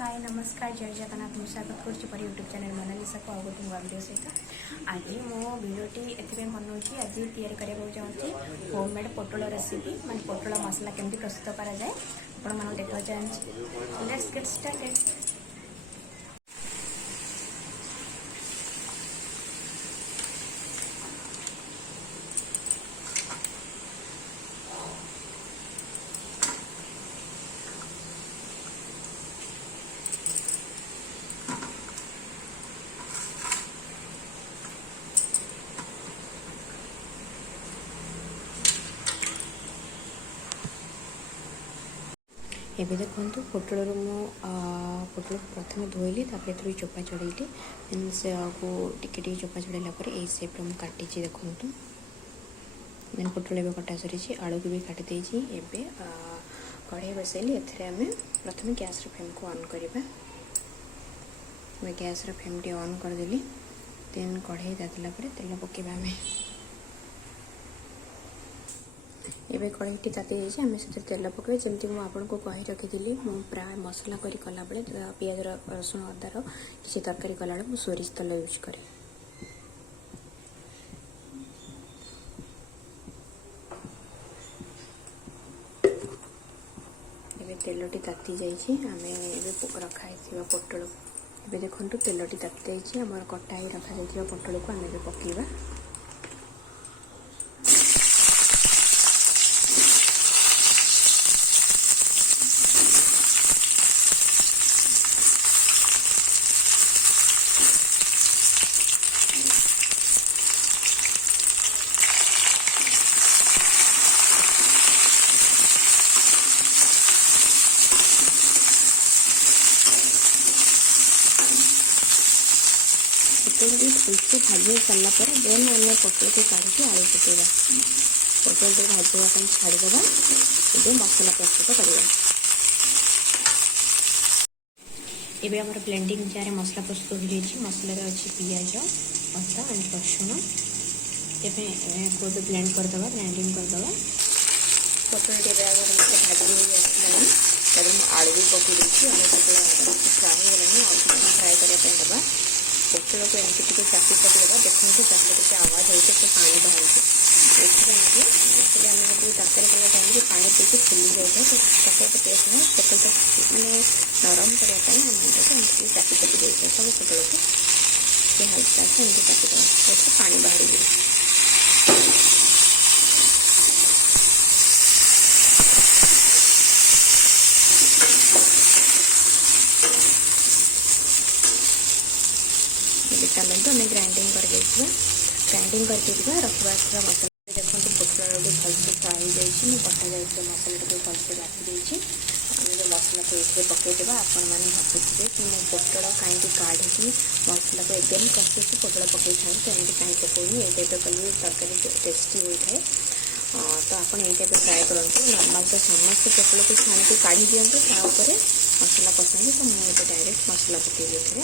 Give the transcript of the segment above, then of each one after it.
हाय नमस्कार जय जगन्नाथ मुझे स्वागत कर यूट्यूब चैनल मोनालिसा को आउ गोटे नुआ वीडियो सहित आज मो वीडियोटी एथि बनाऊँगी आज या चाहूँगी होममेड पोटल रेसिपी मैं पोटल मसला केमती प्रस्तुत करा जाए आपण देखा चाहूँगी। Let's get started. एबे देखो पोटल पोटल प्रथम धोइली तापर चोपा छड़ेली देन से टिके चोपा छड़ेला यही सेप्रे मुझे काटी देखूँ। देन पोटल एवं कटा सरी आलू को भी काटी देती। एबे कढ़ाई बसैली एम प्रथम गैस फ्लेम को ऑन करवा। मैं गैस फ्लेम टी ऑन करदेली। देन कढ़ाई दादला तेल पकेबा आम एबे कढ़ाई ताती जाइए आम से तेल पकड़े जमी मुझे आपको कही रखी प्राय मसला करी कला बेले पियाज रसुण अदार किसी तरकारी कला मुझे सोरिष तेल यूज करे। एबे तेलटी ताती जाइए आम ए रखाई पोटल एबे देखो तेलटी ताती जाइए आम कटा रखा पोटल को आम पकेबा। ठीक से भाजी सारा पर देन आम पोटल को काढ़ी आलू पकेगा। पोटल को भाजवाई छाड़ीदेवा ये मसला प्रस्तुत करवा। एबे आम ब्लेंडिंग जार मसला प्रस्तुत हो जाए। मसलार अच्छी पियाज अदा एंड रसुण को ब्लेंड करदे ग्राइंडिंग करदे। पोटल भाजी आसला आलू भी पकई देती आलू पोटल फ्राए हो फ्राए करने पोटल को एमती टे चापी पकड़ा देखते चापी आवाज होते पानी बाहर आम जो तरकारी कला टाइम पानी पीछे फुली जाए तो टेस्ट ना पोटल मैंने नरम करने एमती चापी पकई दे सब पोटल को हल्का से एमती चापी पानी बाहर जाए। चलते हमें ग्राइंडिंग कर रखा मसला देखो पोटल को भलसे फ्राई जाइए कटा जाए मसला को भलसे बाटी देती आम जो मसला को ये पकईदेवा। आपण मैंने भावुथे कि मैं पोटल कहीं काढ़ी मसला को एकदम कषुची पोटल पकई था तो एमती कहीं पकौनी ये टाइप कल तरकारी टेस्टी होता है। तो आप ये टाइप ट्राए करूँ। नॉर्मल तो समस्त पोटल को छाणी काढ़ी दिंतु तापर मसला पसंद तो मुझे डायरेक्ट मसला पकईबी।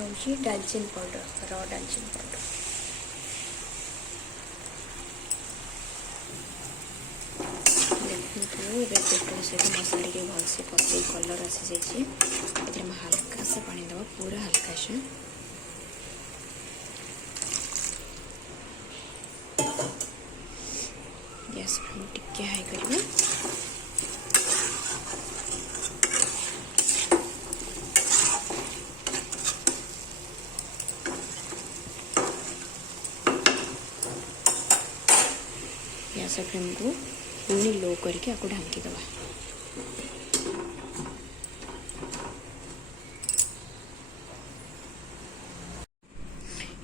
हूँ डालचीनी पाउडर, र डालचीनी पाउडर। देखो ये पोटल सहित मसाला के भलसे पकई कलर आसी जाइए। हल्का सा पानी दबा, पूरा हल्का से। गैस फ्लेम टिके हाई करिए। गैस फ्लेम को पुणी लो करके आपको ढांकी दबा।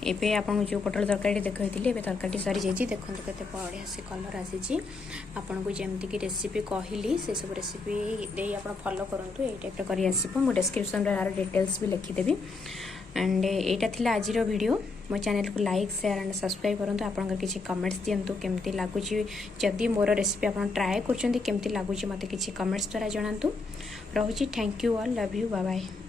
एबे आपन जो पोटल तरकारी देखई तरकारी सरी जाइए। देखो केते बढ़िया से कलर आसी। आपन को जेमती की रेसिपी कहली से सब रेसिपी दे आप फॉलो करंतु। ए टाइप करी आसीबो। मो डिस्क्रिप्शन रे यार डिटेल्स भी लिखिदेवी। एंड एटा थिला आजिर वीडियो। मो चैनल को लाइक शेयर एंड सब्सक्राइब करंतु। आपन किछि कमेंट्स दियंतु केमती लागुची। जदि मोर रेसिपी आपन ट्राई करछन्ती केमती लागुची मते किछि कमेंट्स द्वारा जणांतु। रहूची thank you all, love you, bye bye.